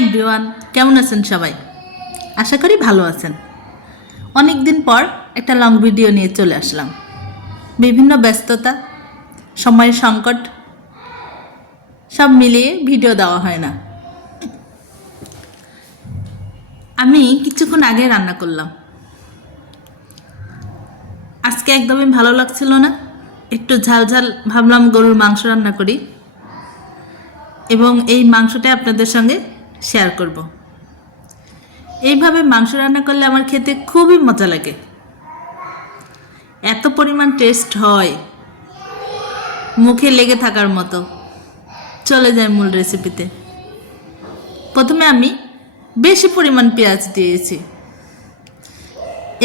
Everyone, কেমন আছেন সবাই? আশা করি ভালো আছেন। অনেক দিন পর একটা লং ভিডিও নিয়ে চলে আসলাম। বিভিন্ন ব্যস্ততা, সময়ের সংকট সব মিলিয়ে ভিডিও দেওয়া হয় না। আমি কিছুক্ষণ আগে রান্না করলাম। আজকে একদমই ভালো লাগছিল না, একটু ঝাল ঝাল ভাবলাম গরুর মাংস রান্না করি এবং এই মাংসটা আপনাদের সঙ্গে শেয়ার করব। এইভাবে মাংস রান্না করলে আমার খেতে খুবই মজা লাগে, এত পরিমাণ টেস্ট হয়, মুখে লেগে থাকার মতো। চলে যায় মূল রেসিপিতে। প্রথমে আমি বেশি পরিমাণ পেঁয়াজ দিয়েছি।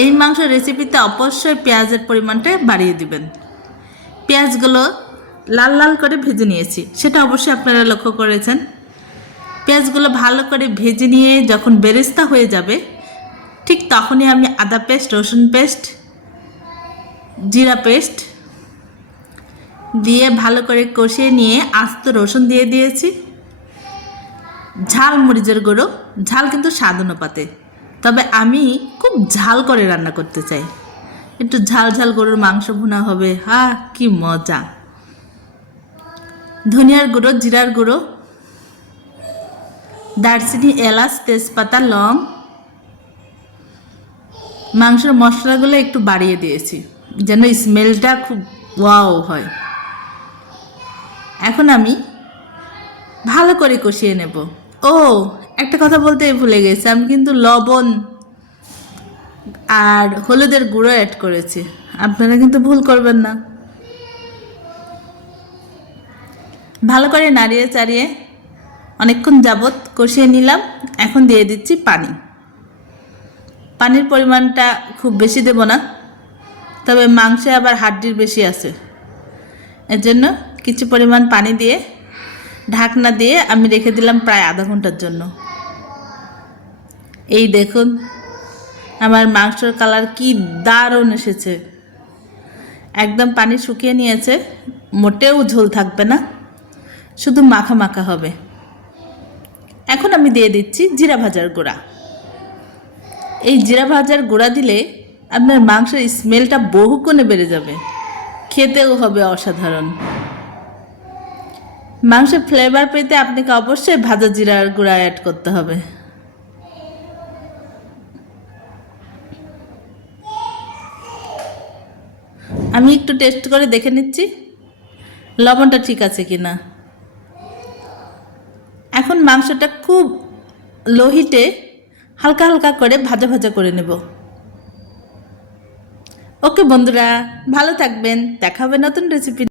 এই মাংস রেসিপিতে অবশ্যই পেঁয়াজের পরিমাণটা বাড়িয়ে দিবেন। পেঁয়াজগুলো লাল লাল করে ভেজে নিয়েছি, সেটা অবশ্যই আপনারা লক্ষ্য করেছেন। পেঁয়াজগুলো ভালো করে ভেজে নিয়ে যখন বেরেস্তা হয়ে যাবে, ঠিক তখনই আমি আদা পেস্ট, রসুন পেস্ট, জিরা পেস্ট দিয়ে ভালো করে কষিয়ে নিয়ে আস্ত রসুন দিয়ে দিয়েছি। ঝাল মরিচের গুঁড়ো, ঝাল কিন্তু স্বাদ অনুপাতে, তবে আমি খুব ঝাল করে রান্না করতে চাই। একটু ঝাল ঝাল গরুর মাংস ভুনা হবে, কি মজা। ধনিয়ার গুঁড়ো, জিরার গুঁড়ো, দারচিনি, এলাচ, তেজপাতা, লং, মাংসের মশলাগুলো একটু বাড়িয়ে দিয়েছি যেন স্মেলটা খুব ওয়াও হয়। এখন আমি ভালো করে কষিয়ে নেব। একটা কথা বলতে ভুলে গেছি, আমি কিন্তু লবণ আর হলুদের গুঁড়ো অ্যাড করেছি, আপনারা কিন্তু ভুল করবেন না। ভালো করে নাড়িয়ে চাড়িয়ে অনেকক্ষণ যাবৎ কষিয়ে নিলাম। এখন দিয়ে দিচ্ছি পানি। পানির পরিমাণটা খুব বেশি দেব না, তবে মাংসে আবার হাড্ডির বেশি আছে, এর জন্য কিছু পরিমাণ পানি দিয়ে ঢাকনা দিয়ে আমি রেখে দিলাম প্রায় আধা ঘন্টার জন্য। এই দেখুন আমার মাংসের কালার কি দারুণ এসেছে। একদম পানি শুকিয়ে নিয়েছে, মোটেও ঝোল থাকবে না, শুধু মাখা মাখা হবে। এখন আমি দিয়ে দিচ্ছি জিরা ভাজার গুঁড়া। এই জিরা ভাজার গুঁড়া দিলে আপনার মাংসের স্মেলটা বহুগুণে বেড়ে যাবে, খেতেও হবে অসাধারণ। মাংসের ফ্লেভার পেতে আপনাকে অবশ্যই ভাজা জিরার গুঁড়া অ্যাড করতে হবে। আমি একটু টেস্ট করে দেখে নিচ্ছি লবণটা ঠিক আছে কি না। এখন মাংসটা খুব লো হিটে হালকা হালকা করে ভাজা ভাজা করে নেব। ওকে বন্ধুরা, ভালো থাকবেন, দেখা হবে নতুন রেসিপি।